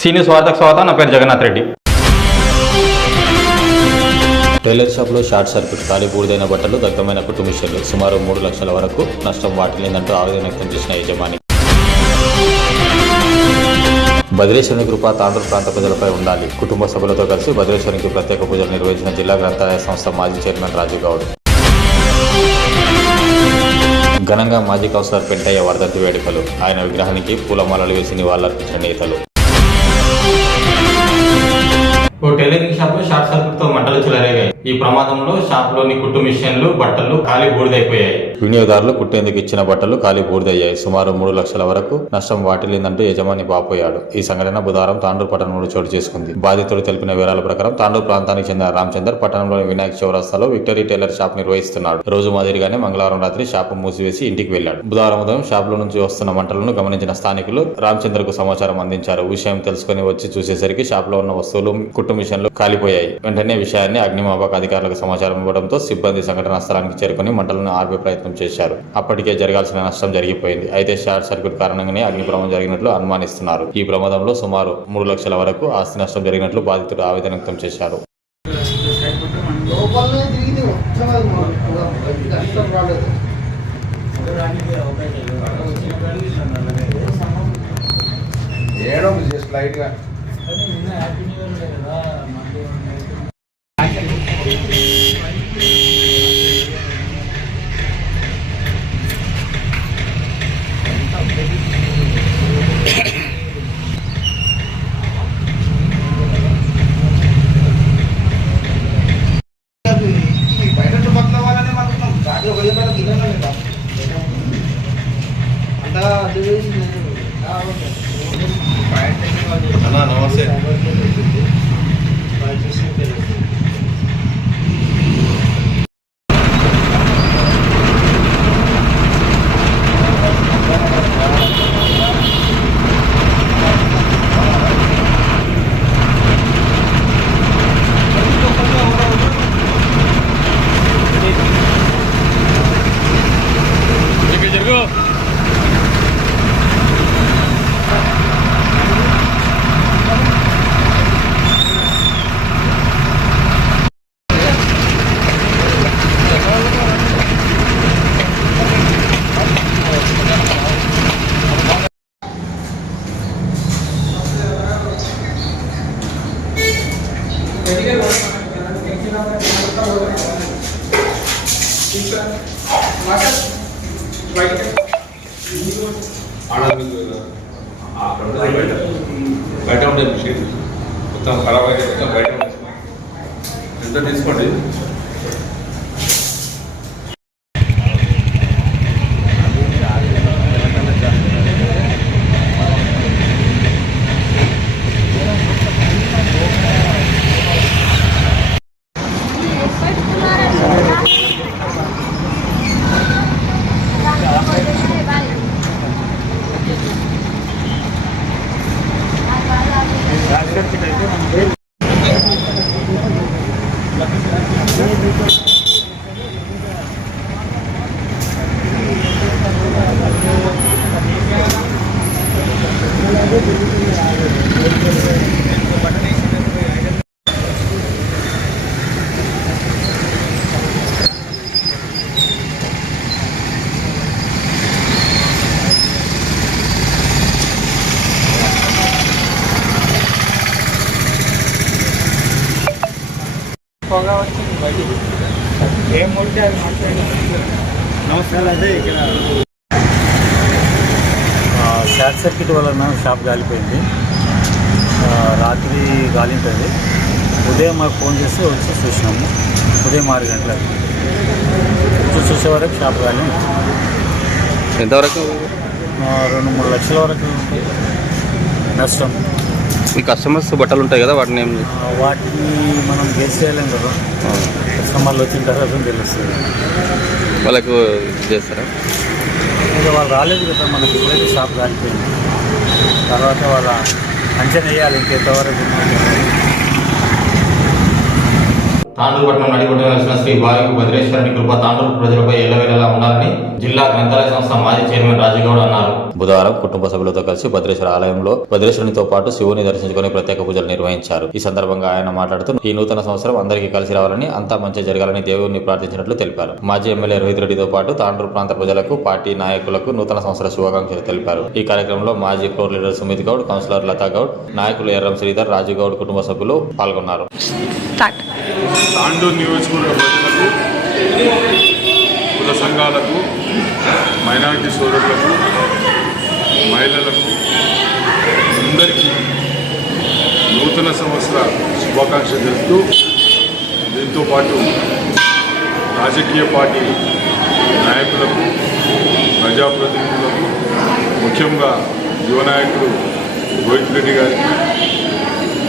Senior స్వార్థకు స్వాగతం నా పేరు జగన్నాథ్ రెడ్డి. టైలర్ షాప్లో షార్ట్ సర్క్యూట్ ఖాళీ బూడిదైన బట్టలు దగ్ధమైన కుట్టు సుమారు మూడు లక్షల వరకు నష్టం వాటిల్లిందంటూ ఆవేదన వ్యక్తం చేసిన యజమాని. భద్రేశ్వరుని కృప తాండూరు ప్రాంత ప్రజలపై ఉండాలి. కుటుంబ సభ్యులతో కలిసి భద్రేశ్వరునికి ప్రత్యేక పూజలు నిర్వహించిన జిల్లా గ్రంథాలయ సంస్థ మాజీ చైర్మన్ రాజు గౌడ్. ఘనంగా మాజీ కౌన్సిలర్ పెంటయ్య వర్ధంతి వేడుకలు. ఆయన విగ్రహానికి పూలమాలలు వేసి నివాళులర్పించిన నేతలు. ఈ ప్రమాదంలో షాప్లోని కుట్టు మిషన్లు బట్టలు ఖాళీ బూడిదైపోయాయి. వినియోగదారులు కుట్టేందుకు ఇచ్చిన బట్టలు ఖాళీ బూడిదయ్యాయి. సుమారు మూడు లక్షల వరకు నష్టం వాటిల్లిందంటూ యజమాని బాపోయాడు. ఈ సంఘటన బుధవారం తాండూరు పట్టణంలో చోటు చేసుకుంది. బాధితుడు తెలిపిన వివరాల ప్రకారం తాండూరు ప్రాంతానికి చెందిన రామచందర్ పట్టణంలోని వినాయక చౌరస్తాలో విక్టరీ టైలర్ షాప్ నిర్వహిస్తున్నాడు. రోజు మాదిరిగానే మంగళవారం రాత్రి షాపు మూసివేసి ఇంటికి వెళ్ళాడు బుధవారం ఉదయం షాప్లో నుంచి వస్తున్న మంటలను గమనించిన స్థానికులు రామచందర్కు సమాచారం అందించారు. విషయం తెలుసుకుని వచ్చి చూసేసరికి షాప్లో ఉన్న వస్తువులు కుట్టు మిషన్లు కాలిపోయాయి వెంటనే విషయాన్ని అగ్నిమాపక అధికారులకు సమాచారం ఇవ్వడంతో సిబ్బంది సంఘటనా స్థలానికి చేరుకుని మంటలను ఆర్పే ప్రయత్నం చేశారు. అప్పటికే జరగాల్సిన నష్టం జరిగిపోయింది. అయితే షార్ట్ సర్క్యూట్ కారణంగానే అగ్ని ప్రమాదం జరిగినట్లు అనుమానిస్తున్నారు. ఈ ప్రమాదంలో సుమారు మూడు లక్షల వరకు ఆస్తి నష్టం జరిగినట్లు బాధితుడు ఆవేదన వ్యక్తం చేశారు. ఏడో జస్ట్ లైట్గా ఈ బయట చుట్టుపక్కల వాళ్ళనే మనం గాడి ఒక దగ్గర దిగడం లేదా అంతా అడ్డు వేసి అన్నా నమస్తే ఆడ మీకు అక్కడ ఉంటుంది బయట. ఉండే మిషన్. మొత్తం ఖరాబ్ అయితే మొత్తం బయట ఉంటుంది ఎంత తీసుకోండి ఆ, షార్ట్ సర్క్యూట్ కాలిపోయింది ఆ, రాత్రి గాలింటుంది. ఉదయం మాకు ఫోన్ చేసి వచ్చి చూసినాము. ఉదయం ఆరు గంటలకు. వచ్చి చూసే వరకు షాప్ గాలి ఎంతవరకు రెండు మూడు లక్షల వరకు నష్టం. మీ కస్టమర్స్ బట్టలు ఉంటాయి కదా వాటిని ఏం వాటిని మనం గెస్ చేయలేం కదా. కస్టమర్లు వచ్చిన తర్వాత తెలుస్తుంది. వాళ్ళకు చేస్తారా? ఇక వాళ్ళు రాలేదు కదా మనకి ఇప్పుడైతే షాప్ కాలిపోయింది తర్వాత వాళ్ళ అంచనా వేయాలి ఇంకెంతవరకు తాండూరుపట్నం తాండూరు పట్టణం నడిగొట్టిన వెలిసిన శ్రీ వాయు భద్రేశ్వరుని కృప తాండూరు ప్రజలపై ఎల్లవేళలా ఉండాలని జిల్లా గ్రంథాలయ సంస్థ మాజీ చైర్మన్ రాజుగౌడ్ అన్నారు. బుధవారం కుటుంబ సభ్యులతో కలిసి భద్రేశ్వర ఆలయంలో భద్రేశ్వరునితో పాటు శివుని దర్శించుకుని ప్రత్యేక పూజలు నిర్వహించారు. ఈ సందర్భంగా ఆయన మాట్లాడుతూ ఈ నూతన సంవత్సరం అందరికీ కలిసి రావాలని అంతా మంచి జరగాలని దేవుణ్ణి ప్రార్థించినట్లు తెలిపారు. మాజీ ఎమ్మెల్యే రోహిత్ రెడ్డితో పాటు తాండూరు ప్రాంత ప్రజలకు పార్టీ నాయకులకు నూతన సంవత్సర శుభాకాంక్షలు తెలిపారు. ఈ కార్యక్రమంలో మాజీ floor leader Sumit Goud councillor Lata Goud నాయకులు ఎర్రం శ్రీధర్ రాజు గౌడ్ కుటుంబ సభ్యులు పాల్గొన్నారు. స్టార్ట్. తాండూరు నియోజకవర్గ ప్రజలకు కుల సంఘాలకు మైనారిటీ సోదరులకు మహిళలకు అందరికీ నూతన సంవత్సర శుభాకాంక్షలు తెలుపుతూ దీంతో పాటు రాజకీయ పార్టీ నాయకులకు ప్రజాప్రతినిధులకు ముఖ్యంగా యువ నాయకుడు రోహిత్ రెడ్డి గారికి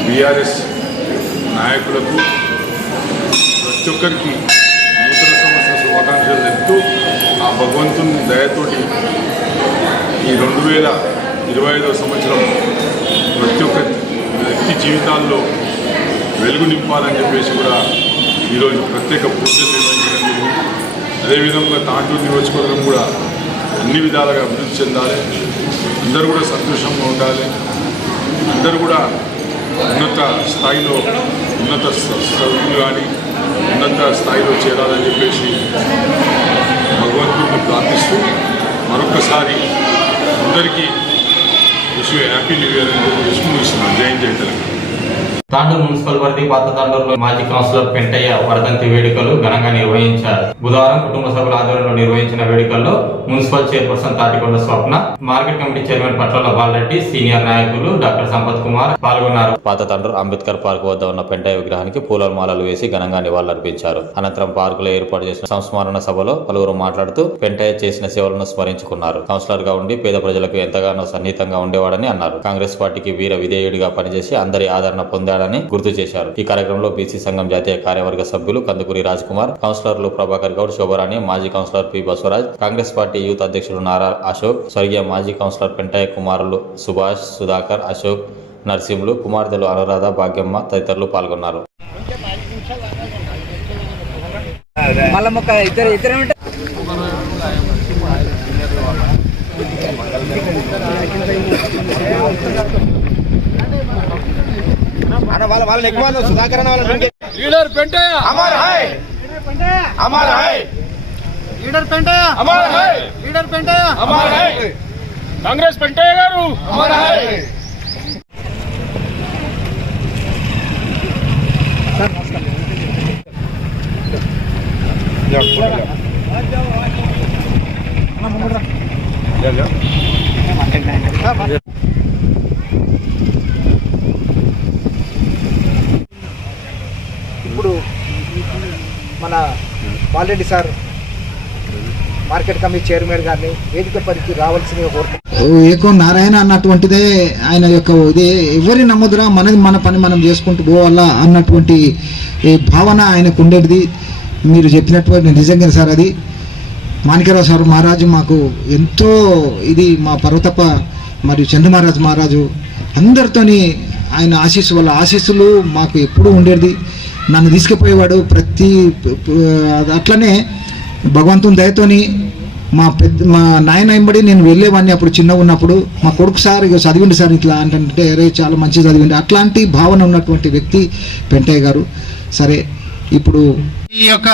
బీఆర్ఎస్ నాయకులకు ప్రతి ఒక్కరికి నూతన సంవత్సర శుభాకాంక్షలు తెలుపుతూ ఆ భగవంతుని దయతోటి ఈ రెండు వేల ఇరవై ఐదవ సంవత్సరం ప్రతి ఒక్క వ్యక్తి జీవితాల్లో వెలుగు నింపాలని చెప్పేసి కూడా ఈరోజు ప్రత్యేక పూజలు నిర్వహించడం జరిగింది. అదేవిధంగా తాండూరు నియోజకవర్గం కూడా అన్ని విధాలుగా అభివృద్ధి చెందాలి. అందరూ కూడా సంతోషంగా ఉండాలి. అందరూ కూడా ఉన్నత స్థాయిలో ఉన్నత స- చదువులు కానీ ఉన్నత స్థాయిలో చేరాలని చెప్పేసి భగవంతుడిని ప్రార్థిస్తూ మరొకసారి అందరికీ విష్ హ్యాపీ న్యూ ఇయర్ అని చెప్పి విష్ ముగిస్తున్నాను జై జై తెలంగాణ. తాండూరు మున్సిపల్ పరిధి పాత తాండూరులో మాజీ కౌన్సిలర్ పెంటయ్య వర్ధంతి వేడుకలు ఘనంగా నిర్వహించారు. బుధవారం కుటుంబ సభ్యుల ఆధ్వర్యంలో నిర్వహించిన వేడుకల్లో municipal chairperson Tatikonda Swapna market committee chairman Patla Balreddy senior నాయకులు డాక్టర్ సంపత్ కుమార్ పాల్గొన్నారు. పాత తండ్రి అంబేద్కర్ పార్క్ వద్ద ఉన్న పెంటాయ విగ్రహానికి పూలమాలలు వేసి ఘనంగా నివాళులర్పించారు. అనంతరం పార్కులో ఏర్పాటు చేసిన సంస్మరణ సభలో పలువురు మాట్లాడుతూ పెంటయ్య చేసిన సేవలను స్మరించుకున్నారు. కౌన్సిలర్గా ఉండి పేద ప్రజలకు ఎంతగానో సన్నిహితంగా ఉండేవాడని అన్నారు. కాంగ్రెస్ పార్టీకి వీర విధేయుడిగా పనిచేసి అందరి ఆదరణ పొందాడని గుర్తు చేశారు. ఈ కార్యక్రమంలో బీసీ సంఘం జాతీయ కార్యవర్గ సభ్యులు కందుకూరి రాజ్ కుమార్ కౌన్సిలర్లు ప్రభాకర్ గౌడ్ శోభరాణి మాజీ councillor P Basavaraj Congress party youth అధ్యక్షుడు నారా అశోక్ స్వర్గీయ మాజీ కౌన్సిలర్ పెంటయ్య కుమారులు సుభాష్ సుధాకర్ అశోక్ నర్సింహులు కుమార్తెలు అనురాధ భాగ్యమ్మ తదితరులు పాల్గొన్నారు. లీడర్ పెంటయ్య. అమర్ హై! అమర్ high! Leader Pentayya. Amar high. Leader Pentayya. Amar హై. కాంగ్రెస్ పెంటయ్య గారు. అమర్ హై. ఇప్పుడు మన Balreddy sir market committee chairman గారిని వేదిక పనికి రావాల్సిందిగా కోరుతున్నాను ఏకో నారాయణ అన్నటువంటిదే ఆయన యొక్క ఇది ఎవరి నమ్ముదురా? మనది మన పని మనం చేసుకుంటూ పోవాలా అన్నటువంటి భావన ఆయనకు ఉండేది. మీరు చెప్పినటువంటి నిజంగా సార్ అది. మాణికరావు సార్ మహారాజు మాకు ఎంతో ఇది మా పర్వతప్ప మరియు చంద్రమహారాజు మహారాజు మహారాజు అందరితోని ఆయన ఆశీస్సు వాళ్ళ ఆశీస్సులు మాకు ఎప్పుడూ ఉండేది. నన్ను తీసుకుపోయేవాడు ప్రతి అట్లనే భగవంతుని దయతోని మా పెద్ద మా నాయన ఎంబడి నేను వెళ్ళేవాడిని అప్పుడు చిన్నగా ఉన్నప్పుడు మా కొడుకు సార్ ఇక చదివిండి సార్ ఇట్లా అంటే అరే చాలా మంచిగా చదివిండి. అట్లాంటి భావన ఉన్నటువంటి వ్యక్తి పెంటయ్య గారు. సరే ఇప్పుడు ఈ యొక్క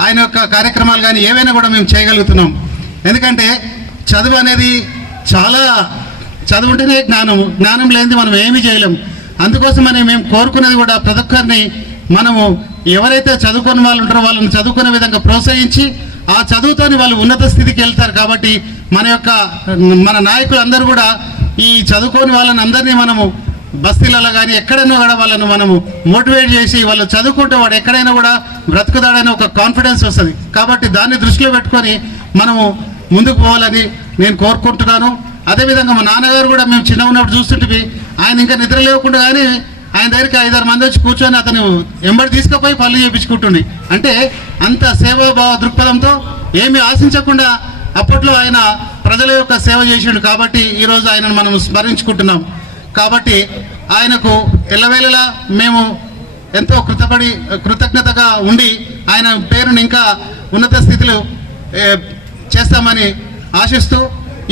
ఆయన యొక్క కార్యక్రమాలు కానీ ఏవైనా కూడా మేము చేయగలుగుతున్నాం. ఎందుకంటే చదువు అనేది చాలా చదువు ఉంటేనే జ్ఞానము జ్ఞానం లేనిది మనం ఏమీ చేయలేము అందుకోసమని మేము కోరుకునేది కూడా ప్రతి ఒక్కరిని మనము ఎవరైతే చదువుకున్న వాళ్ళు ఉంటారో వాళ్ళని చదువుకునే విధంగా ప్రోత్సహించి ఆ చదువుతోని వాళ్ళు ఉన్నత స్థితికి వెళ్తారు కాబట్టి మన యొక్క మన నాయకులు అందరూ కూడా ఈ చదువుకోని వాళ్ళని అందరినీ మనము బస్తీలలో కానీ ఎక్కడైనా కూడా వాళ్ళను మనము మోటివేట్ చేసి వాళ్ళు చదువుకుంటే వాడు ఎక్కడైనా కూడా బ్రతుకుతాడనే ఒక కాన్ఫిడెన్స్ వస్తుంది. కాబట్టి దాన్ని దృష్టిలో పెట్టుకొని మనము ముందుకు పోవాలని నేను కోరుకుంటున్నాను. అదేవిధంగా మా నాన్నగారు కూడా మేము చిన్న ఉన్నప్పుడు చూస్తుంటే ఆయన ఇంకా నిద్ర లేకుండా కానీ ఆయన దగ్గరికి ఐదారు మంది వచ్చి కూర్చొని అతను ఎంబడి తీసుకుపోయి పనులు చేయించుకుంటుండే అంటే అంత సేవాభావ దృక్పథంతో ఏమి ఆశించకుండా అప్పట్లో ఆయన ప్రజల యొక్క సేవ చేసిండు కాబట్టి ఈరోజు ఆయనను మనం స్మరించుకుంటున్నాం. కాబట్టి ఆయనకు ఎల్లవేళలా మేము ఎంతో కృతపడి కృతజ్ఞతగా ఉండి ఆయన పేరుని ఇంకా ఉన్నత స్థితిలో చేస్తామని ఆశిస్తూ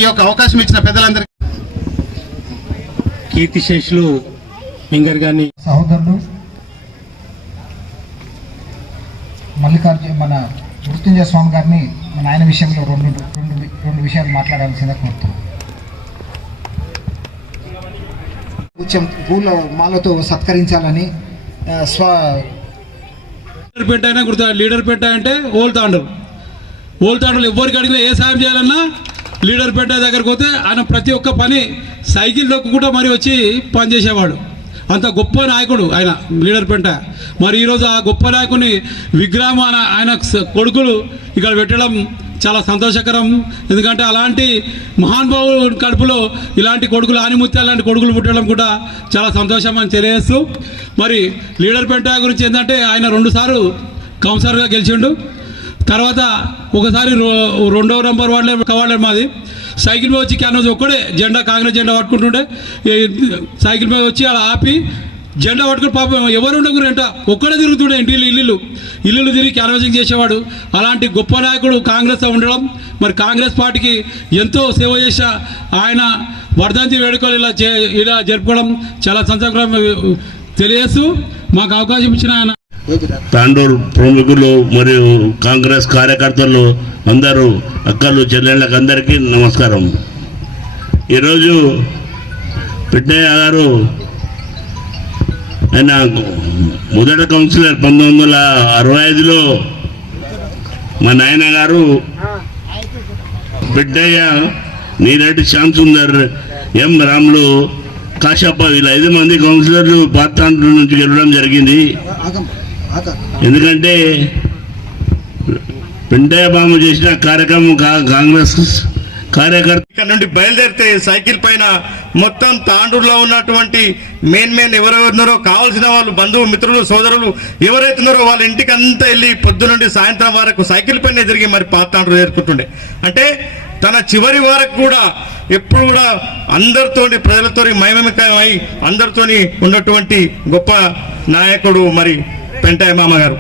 ఈ యొక్క అవకాశం ఇచ్చిన పెద్దలందరికీ. కీర్తిశేషులు మింగర్ గారిని సహోదరులు మల్లికార్జున మన మృత్యుంజయ స్వామి గారిని మన ఆయన విషయంలో రెండు రెండు రెండు విషయాలు మాట్లాడాల్సిందే కోరుతున్నాం. కొంచెం పూల మాలతో సత్కరించాలని స్వ లీడర్ పెట్ట అయినా గుర్తు లీడర్ పెట్ట అంటే ఓల్ తాండవ్ ఓల్ తాండలు ఎవరికి అడిగినా ఏ సాయం చేయాలన్నా లీడర్ పెట్ట దగ్గరకు పోతే ఆయన ప్రతి ఒక్క పని సైకిల్ కూడా మరి వచ్చి పనిచేసేవాడు అంత గొప్ప నాయకుడు ఆయన లీడర్ పెంట. మరి ఈరోజు ఆ గొప్ప నాయకుని విగ్రహం ఆయన ఆయన కొడుకులు ఇక్కడ పెట్టడం చాలా సంతోషకరం. ఎందుకంటే అలాంటి మహానుభావుడు కడుపులో ఇలాంటి కొడుకులు ఆనిముత్యాలు లాంటి కొడుకులు పుట్టడం కూడా చాలా సంతోషం అని తెలియజేస్తూ మరి లీడర్ పెంట గురించి ఏంటంటే ఆయన రెండుసార్లు కౌన్సిలర్గా గెలిచిండు. తర్వాత ఒకసారి రో- రెండవ నంబర్ వార్డులే కావాలి మాది. సైకిల్ మీద వచ్చి క్యాన్వాస్ ఒక్కడే జెండా కాంగ్రెస్ జెండా పట్టుకుంటుండే. సైకిల్ మీద వచ్చి అలా ఆపి జెండా పట్టుకుని పాపం ఎవరు ఉండకురంట ఒక్కడే తిరుగుతుండే ఇంటి ఇల్లు ఇల్లు తిరిగి క్యాన్వసింగ్ చేసేవాడు. అలాంటి గొప్ప నాయకుడు కాంగ్రెస్లో ఉండడం మరి కాంగ్రెస్ పార్టీకి ఎంతో సేవ చేసా ఆయన వర్ధంతి వేడుకలు ఇలా చే ఇలా జరుపుకోవడం చాలా సంతోషకరం తెలియస్తూ మాకు అవకాశం ఇచ్చిన ఆయన. తాండూరు ప్రముఖులు మరియు కాంగ్రెస్ కార్యకర్తలు అందరూ అక్కలు చెల్లెళ్ళకి అందరికీ నమస్కారం. ఈరోజు పిట్టయ్య గారు ఆయన మొదటి కౌన్సిలర్ పంతొమ్మిది వందల అరవై ఐదులో మా నాయన గారు బిడ్డయ్య నీరెడ్డి శ్యామ్ సుందర్ ఎం రాములు కాశప్ప వీళ్ళ ఐదు మంది కౌన్సిలర్లు పాత్రాండ్ర నుంచి గెలవడం జరిగింది. ఎందుకంటే పెంటయ్య చేసిన కార్యక్రమం కాంగ్రెస్ కార్యకర్త ఇక్కడ నుండి బయలుదేరితే సైకిల్ పైన మొత్తం తాండూరులో ఉన్నటువంటి మెయిన్ మెయిన్ ఎవరెవరున్నారో కావాల్సిన వాళ్ళు బంధువు మిత్రులు సోదరులు ఎవరైతున్నారో వాళ్ళ ఇంటికి అంతా వెళ్ళి పొద్దునుండి సాయంత్రం వరకు సైకిల్ పైన తిరిగి మరి పాత తాండూరు చేరుకుంటుండే అంటే తన చివరి వరకు కూడా ఎప్పుడు కూడా అందరితోని ప్రజలతో మయమమై అందరితోని ఉన్నటువంటి గొప్ప నాయకుడు మరి పెంటయ్య మామ గారు.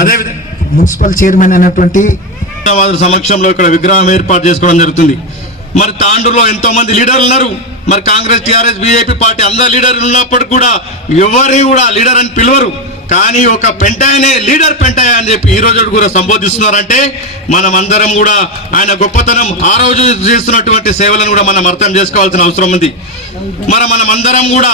అదేవిధంగా మున్సిపల్ చైర్మన్ అయినటువంటి వారి సమక్షంలో ఇక్కడ విగ్రహం ఏర్పాటు చేసుకోవడం జరుగుతుంది. మరి తాండూరులో ఎంతో మంది లీడర్లు ఉన్నారు. మరి కాంగ్రెస్ టీఆర్ఎస్ బీజేపీ పార్టీ అందరు లీడర్లు ఉన్నప్పుడు కూడా ఎవరిని కూడా లీడర్ అని పిలవరు. కానీ ఒక పెంటాయనే లీడర్ పెంటాయ అని చెప్పి ఈ రోజు కూడా సంబోధిస్తున్నారంటే మనం అందరం కూడా ఆయన గొప్పతనం ఆ రోజు చేస్తున్నటువంటి సేవలను కూడా మనం అర్థం చేసుకోవాల్సిన అవసరం ఉంది. మరి మనం అందరం కూడా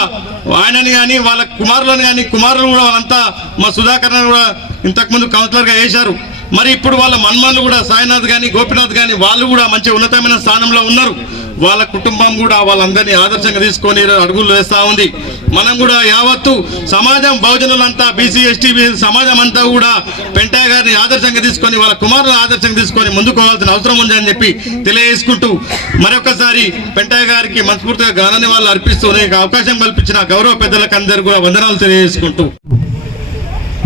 ఆయనని కానీ వాళ్ళ కుమారులను కానీ కుమారులు కూడా వాళ్ళంతా మా సుధాకర్ కూడా ఇంతకుముందు కౌన్సిలర్గా వేశారు. మరి ఇప్పుడు వాళ్ళ మన్మన్లు కూడా సాయినాథ్ కానీ గోపినాథ్ కానీ వాళ్ళు కూడా మంచి ఉన్నతమైన స్థానంలో ఉన్నారు. వాళ్ళ కుటుంబం కూడా వాళ్ళందరినీ ఆదర్శంగా తీసుకొని అడుగులు వేస్తా ఉంది. మనం కూడా యావత్తు సమాజం బహుజనులంతా బీసీ ఎస్టీ సమాజం అంతా కూడా పెంటయ్య గారిని ఆదర్శంగా తీసుకొని వాళ్ళ కుమారులను ఆదర్శంగా తీసుకొని ముందుకు పోవాల్సిన అవసరం ఉందని చెప్పి తెలియజేసుకుంటూ మరొకసారి పెంటయ్య గారికి మనస్ఫూర్తిగా గానాన్ని వాళ్ళు అర్పిస్తూ అవకాశం కల్పించిన గౌరవ పెద్దలకు అందరూ కూడా వందనాలు తెలియజేసుకుంటూ.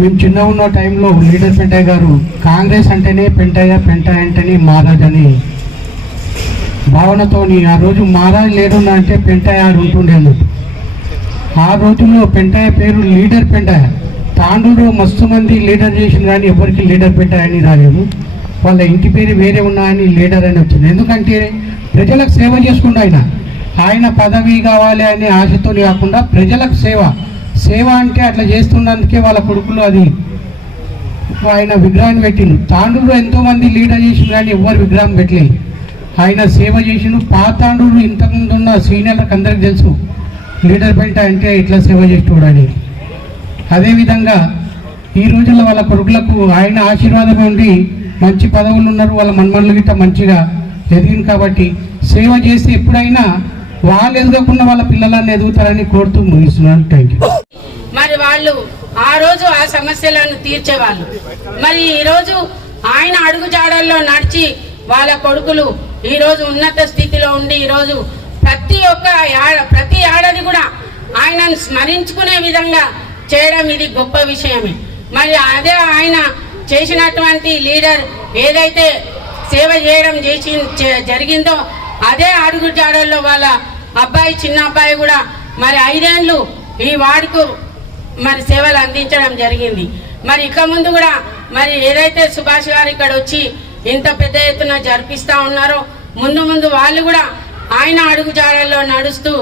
మేము చిన్న ఉన్న టైంలో లీడర్ పెంటయ్య గారు కాంగ్రెస్ అంటేనే పెంటయ్య పెంటయ్య అంటేనే మహారాజ్ అని భావనతోని ఆ రోజు మహారాజ్ లేడున్నా అంటే పెంటయ్య ఆడు ఆ రోజుల్లో పెంటయ్య పేరు లీడర్ పెంటయ్య తాండూరు మస్తు మంది లీడర్ చేసిన కానీ ఎవరికి లీడర్ పెట్టాయని రాలేదు. వాళ్ళ ఇంటి పేరు వేరే ఉన్నాయని లీడర్ అని వచ్చింది. ఎందుకంటే ప్రజలకు సేవ చేసుకుండా ఆయన. ఆయన పదవి కావాలి అనే ఆశతో కాకుండా ప్రజలకు సేవ. సేవ అంటే అట్లా చేస్తున్నందుకే వాళ్ళ కొడుకులు అది ఆయన విగ్రహాన్ని పెట్టిండు తాండూరులో ఎంతోమంది లీడర్ చేసిన కానీ ఎవరు విగ్రహం పెట్టలేదు. ఆయన సేవ చేసిండు. పాతాండూరు ఇంతకుముందు ఉన్న సీనియర్లకు అందరికి తెలుసు. లీడర్ పెంట అంటే ఇట్లా సేవ చేసేవాడు అని. అదేవిధంగా ఈ రోజుల్లో వాళ్ళ కొడుకులకు ఆయన ఆశీర్వాదం ఉండి మంచి పదవులు ఉన్నారు. వాళ్ళ మన్మన్లు గిట్ట మంచిగా ఎదిగింది కాబట్టి సేవ చేసి ఎప్పుడైనా వాళ్ళు ఎదగకుండా వాళ్ళ పిల్లలన్నీ ఎదుగుతారని కోరుతూ ముగిస్తున్నాను. థ్యాంక్ యూ మరి వాళ్ళు ఆ రోజు ఆ సమస్యలను తీర్చేవాళ్ళు. మరి ఈరోజు ఆయన ఆయన అడుగుజాడల్లో నడిచి వాళ్ళ కొడుకులు ఈరోజు ఉన్నత స్థితిలో ఉండి ఈరోజు ప్రతి ఒక్క ప్రతి ఏడాది కూడా ఆయనను స్మరించుకునే విధంగా చేయడం ఇది గొప్ప విషయమే. మరి అదే ఆయన చేసినటువంటి లీడర్ ఏదైతే సేవ చేయడం చేసి జరిగిందో అదే అడుగు జాడల్లో వాళ్ళ అబ్బాయి చిన్న అబ్బాయి కూడా మరి ఐదేండ్లు ఈ వాడుకు మరి సేవలు అందించడం జరిగింది. మరి ఇక ముందు కూడా మరి ఏదైతే సుభాష్ గారు ఇక్కడ వచ్చి ఇంత పెద్ద ఎత్తున జరిపిస్తూ ఉన్నారో ముందు ముందు వాళ్ళు కూడా ఆయన అడుగుజాడల్లో నడుస్తూ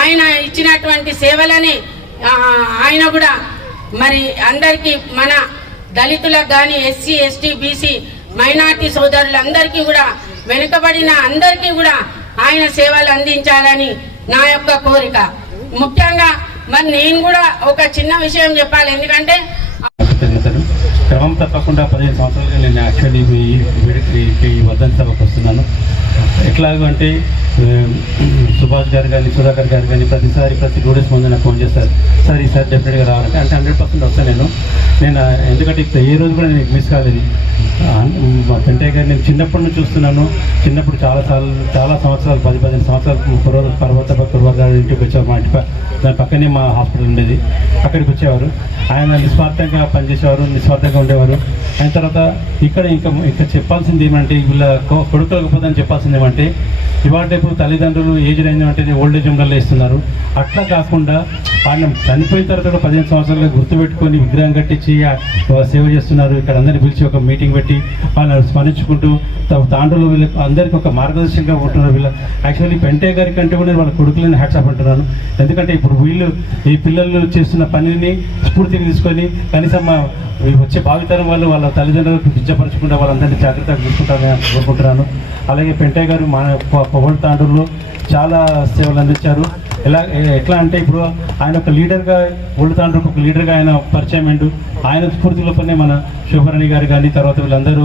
ఆయన ఇచ్చినటువంటి సేవలని ఆయన కూడా మరి అందరికీ మన దళితులకు కానీ ఎస్సీ ఎస్టీ బీసీ మైనార్టీ సోదరులందరికీ కూడా వెనుకబడిన అందరికీ కూడా ఆయన సేవలు అందించాలని నా యొక్క కోరిక. ముఖ్యంగా మరి నేను కూడా ఒక చిన్న విషయం చెప్పాలి. ఎందుకంటే తప్పకుండా పదిహేను సంవత్సరాలుగా నేను యాక్చువల్లీ ఈ వీడికి ఈ సభకు వస్తున్నాను. ఎట్లాగంటే సుభాష్ గారు కానీ సుధాకర్ గారు కానీ ప్రతిసారి ప్రతి టూ డేస్ ముందు నాకు ఫోన్ చేస్తారు. సార్ ఈసారి డెఫినెట్గా రావాలంటే అంటే హండ్రెడ్ పర్సెంట్ వస్తాను నేను. నేను ఎందుకంటే ఇప్పుడు ఏ రోజు కూడా నేను మిస్ కాలేదు మా పెంటయ్య గారు నేను చిన్నప్పటి నుంచి చూస్తున్నాను. చిన్నప్పుడు చాలా సార్లు చాలా సంవత్సరాలు పది పదిహేను సంవత్సరాలు పూర్వ పర్వత పూర్వ ఇంటికి వచ్చారు మా ఇంటి దాని పక్కనే మా హాస్పిటల్ ఉండేది. అక్కడికి వచ్చేవారు. ఆయన నిస్వార్థంగా పనిచేసేవారు నిస్వార్థంగా ఉండేవారు. ఆయన తర్వాత ఇక్కడ ఇంకా ఇంకా చెప్పాల్సింది ఏమంటే వీళ్ళ కొడుకుల కొడుకులకు పోదని చెప్పాల్సింది ఏమంటే ఇవాళ రేపు తల్లిదండ్రులు ఏజ్ అయిన అంటే ఓల్డ్ ఏజ్ హోమ్లలో ఇస్తున్నారు అట్లా కాకుండా ఆయన చనిపోయిన తర్వాత కూడా పదిహేను సంవత్సరాలుగా గుర్తుపెట్టుకొని విగ్రహం కట్టించి సేవ చేస్తున్నారు. ఇక్కడ అందరిని పిలిచి ఒక మీటింగ్ పెట్టి వాళ్ళని స్మరించుకుంటూ తా- తాండ్రులు వీళ్ళకి అందరికీ ఒక మార్గదర్శకంగా ఉంటున్నారు వీళ్ళ యాక్చువల్లీ పెంటే గారి కంటే కూడా వాళ్ళ కొడుకులని హ్యాట్సాప్ అంటున్నాను. ఎందుకంటే ఇప్పుడు వీళ్ళు ఈ పిల్లలు చేస్తున్న పనిని స్ఫూర్తిని తీసుకొని కనీసం మా వచ్చే భావితరం వాళ్ళు వాళ్ళ తల్లిదండ్రులకు పిచ్చపరచకుండా వాళ్ళందరినీ జాగ్రత్తగా చూసుకుంటారని కోరుకుంటున్నాను. అలాగే పెంటయ్య గారు మా పొగడు తాండ్రులు చాలా సేవలు అందించారు. ఎలా ఎట్లా అంటే ఇప్పుడు ఆయన ఒక లీడర్గా ఒళ్ళు ఒక లీడర్గా ఆయన పరిచయం అండు ఆయన స్ఫూర్తిలోపనే మన శుభరణి గారు కానీ తర్వాత వీళ్ళందరూ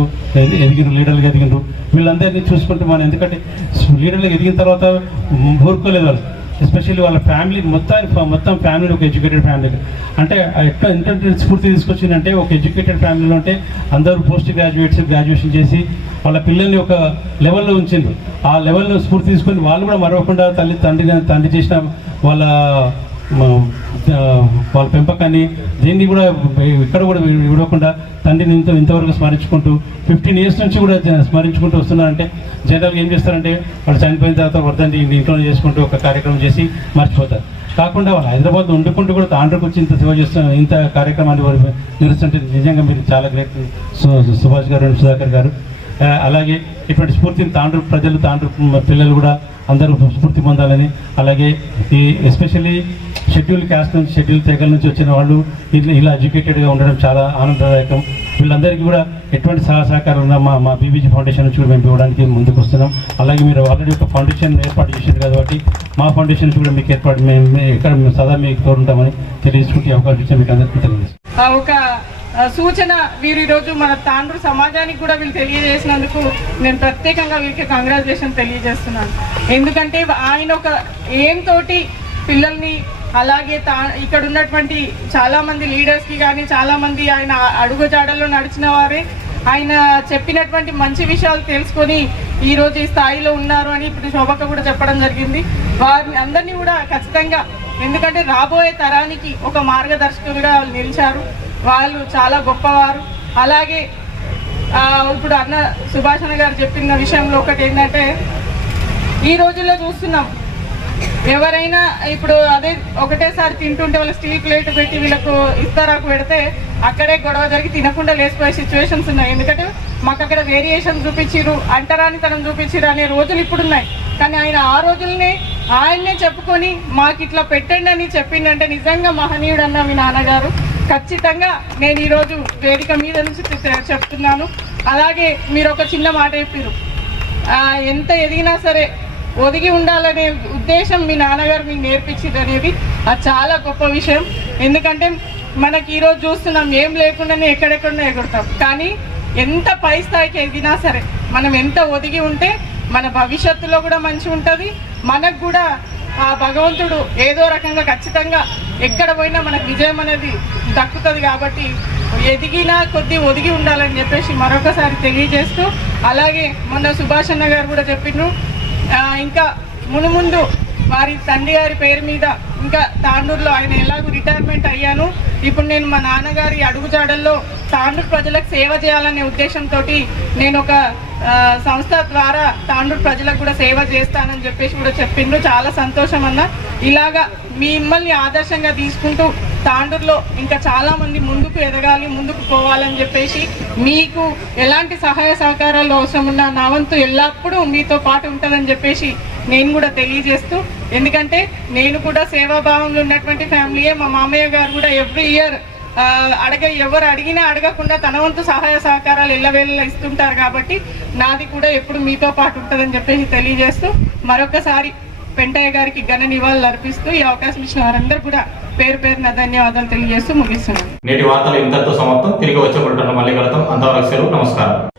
ఎదిగిన లీడర్లుగా ఎదిగినారు వీళ్ళందరినీ చూసుకుంటూ మనం ఎందుకంటే లీడర్లుగా ఎదిగిన తర్వాత ఊరుకోలేదు వాళ్ళు. ఎస్పెషల్లీ వాళ్ళ ఫ్యామిలీ మొత్తం మొత్తం ఫ్యామిలీ ఒక ఎడ్యుకేటెడ్ ఫ్యామిలీ. అంటే ఎట్లా ఎంత స్ఫూర్తి తీసుకొచ్చిందంటే ఒక ఎడ్యుకేటెడ్ ఫ్యామిలీలో అంటే అందరూ పోస్ట్ గ్రాడ్యుయేట్స్ గ్రాడ్యుయేషన్ చేసి వాళ్ళ పిల్లల్ని ఒక లెవెల్లో ఉంచిండ్రు. ఆ లెవెల్లో స్ఫూర్తి తీసుకొని వాళ్ళు కూడా మరవకుండా తల్లి తండ్రి తండ్రి చేసిన వాళ్ళ వాళ్ళ పెంపకాన్ని దీన్ని కూడా ఇక్కడ కూడా విడవకుండా తండ్రిని ఇంత ఇంతవరకు స్మరించుకుంటూ ఫిఫ్టీన్ ఇయర్స్ నుంచి కూడా స్మరించుకుంటూ వస్తున్నారంటే జనరల్గా ఏం చేస్తారంటే వాళ్ళు చనిపోయిన తర్వాత వర్ధంతి ఇంట్లో చేసుకుంటూ ఒక కార్యక్రమం చేసి మర్చిపోతారు. కాకుండా వాళ్ళు హైదరాబాద్ వండుకుంటూ కూడా తాండ్రకు వచ్చి ఇంత సేవ చేస్తున్న ఇంత కార్యక్రమాన్ని నిలుస్తుంటే నిజంగా మీరు చాలా గ్రేట్. సు- సుభాష్ గారు సుధాకర్ గారు అలాగే ఇటువంటి స్ఫూర్తిని తాండ్రు ప్రజలు తాండ్రు పిల్లలు కూడా అందరూ స్ఫూర్తి పొందాలని. అలాగే ఈ ఎస్పెషల్లీ షెడ్యూల్ క్యాస్ట్ నుంచి షెడ్యూల్ తెగల నుంచి వచ్చిన వాళ్ళు ఇట్లా ఇలా ఎడ్యుకేటెడ్గా ఉండడం చాలా ఆనందదాయకం. వీళ్ళందరికీ కూడా ఎటువంటి సహా సహకారం ఉన్నా మా మా బీబీజీ ఫౌండేషన్ నుంచి కూడా మేము ఇవ్వడానికి ముందుకు వస్తున్నాం. అలాగే మీరు ఆల్రెడీ ఒక ఫౌండేషన్ ఏర్పాటు చేశారు కాబట్టి మా ఫౌండేషన్ నుంచి కూడా మీకు ఏర్పాటు మేము ఎక్కడ ఇక్కడ మేము సదా మీకు కోరుంటామని తెలియజేసుకుంటే అవకాశం ఇచ్చే మీకు అందరికీ తెలియజేస్తాం. సూచన వీరు ఈరోజు మన తాండ్రు సమాజానికి కూడా వీళ్ళు తెలియజేసినందుకు నేను ప్రత్యేకంగా వీరికి కంగ్రాచులేషన్ తెలియజేస్తున్నాను. ఎందుకంటే ఆయన ఒక ఏం తోటి పిల్లల్ని అలాగే తా ఇక్కడ ఉన్నటువంటి చాలామంది లీడర్స్కి కానీ చాలామంది ఆయన అడుగుజాడల్లో నడిచిన వారే ఆయన చెప్పినటువంటి మంచి విషయాలు తెలుసుకొని ఈరోజు ఈ స్థాయిలో ఉన్నారు అని ఇప్పుడు శోభక కూడా చెప్పడం జరిగింది. వారిని అందరినీ కూడా ఖచ్చితంగా ఎందుకంటే రాబోయే తరానికి ఒక మార్గదర్శకుడిగా వాళ్ళు నిలిచారు. వాళ్ళు చాలా గొప్పవారు. అలాగే ఇప్పుడు అన్న సుభాషణ గారు చెప్పిన విషయంలో ఒకటి ఏంటంటే ఈ రోజుల్లో చూస్తున్నాం. ఎవరైనా ఇప్పుడు అదే ఒకటేసారి తింటుంటే వాళ్ళు స్టీల్ ప్లేట్ పెట్టి వీళ్ళకు ఇస్తారాకు పెడితే అక్కడే గొడవ జరిగి తినకుండా లేచిపోయే సిచ్యువేషన్స్ ఉన్నాయి. ఎందుకంటే మాకు అక్కడ వేరియేషన్ చూపించిరు అంటరాని తనం చూపించిరు అనే రోజులు ఇప్పుడు ఉన్నాయి కానీ ఆయన ఆ రోజుల్ని ఆయన్నే చెప్పుకొని మాకు ఇట్లా పెట్టండి అని చెప్పిండంటే నిజంగా మహనీయుడు అన్న మీ నాన్నగారు. ఖచ్చితంగా నేను ఈరోజు వేదిక మీద నుంచి చెప్తున్నాను. అలాగే మీరు ఒక చిన్న మాట చెప్పారు. ఎంత ఎదిగినా సరే ఒదిగి ఉండాలనే ఉద్దేశం మీ నాన్నగారు మీకు నేర్పించింది అనేది అది చాలా గొప్ప విషయం. ఎందుకంటే మనకి ఈరోజు చూస్తున్నాం ఏం లేకుండానే ఎక్కడెక్కడనే ఎగురుతాం. కానీ ఎంత పై స్థాయికి ఎదిగినా సరే మనం ఎంత ఒదిగి ఉంటే మన భవిష్యత్తులో కూడా మంచి ఉంటుంది మనకు కూడా ఆ భగవంతుడు ఏదో రకంగా ఖచ్చితంగా ఎక్కడ పోయినా మనకు విజయం అనేది దక్కుతుంది కాబట్టి ఎదిగిన కొద్ది ఒదిగి ఉండాలని చెప్పేసి మరొకసారి తెలియజేస్తూ అలాగే మొన్న సుభాష్ అన్న గారు కూడా చెప్పిండ్రు. ఇంకా మునుముందు వారి తండ్రి గారి పేరు మీద ఇంకా తాండూరులో ఆయన ఎలాగో రిటైర్మెంట్ అయ్యాను. ఇప్పుడు నేను మా నాన్నగారి అడుగుజాడల్లో తాండూరు ప్రజలకు సేవ చేయాలనే ఉద్దేశంతో నేను ఒక సంస్థ ద్వారా తాండూరు ప్రజలకు కూడా సేవ చేస్తానని చెప్పేసి కూడా చెప్పిండ్రు. చాలా సంతోషం అన్న. ఇలాగా మిమ్మల్ని ఆదర్శంగా తీసుకుంటూ తాండూరులో ఇంకా చాలామంది ముందుకు ఎదగాలి ముందుకు పోవాలని చెప్పేసి మీకు ఎలాంటి సహాయ సహకారాలు అవసరం ఉన్నా నా వంతు ఎల్లప్పుడూ మీతో పాటు ఉంటుందని చెప్పేసి నేను కూడా తెలియజేస్తూ ఎందుకంటే నేను కూడా సేవాభావంలో ఉన్నటువంటి ఫ్యామిలీయే. మా మామయ్య గారు కూడా ఎవ్రీ ఇయర్ అడగ ఎవరు అడిగినా అడగకుండా తన వంతు సహాయ సహకారాలు ఎల్లవేళలా ఇస్తుంటారు కాబట్టి నాది కూడా ఎప్పుడు మీతో పాటు ఉంటుందని చెప్పేసి తెలియజేస్తూ మరొకసారి పెంటయ్య గారికి ఘన నివాళులు అర్పిస్తూ ఈ అవకాశం ఇచ్చిన వారందరూ కూడా పేరు పేరున ధన్యవాదాలు తెలియజేస్తూ ముగిస్తున్నాను. నేటి వార్తలు ఇంతతో సమాప్తం. తిరిగి వచ్చే మళ్ళీ కలుద్దాం. అంతవరకు సెలవు. నమస్కారం.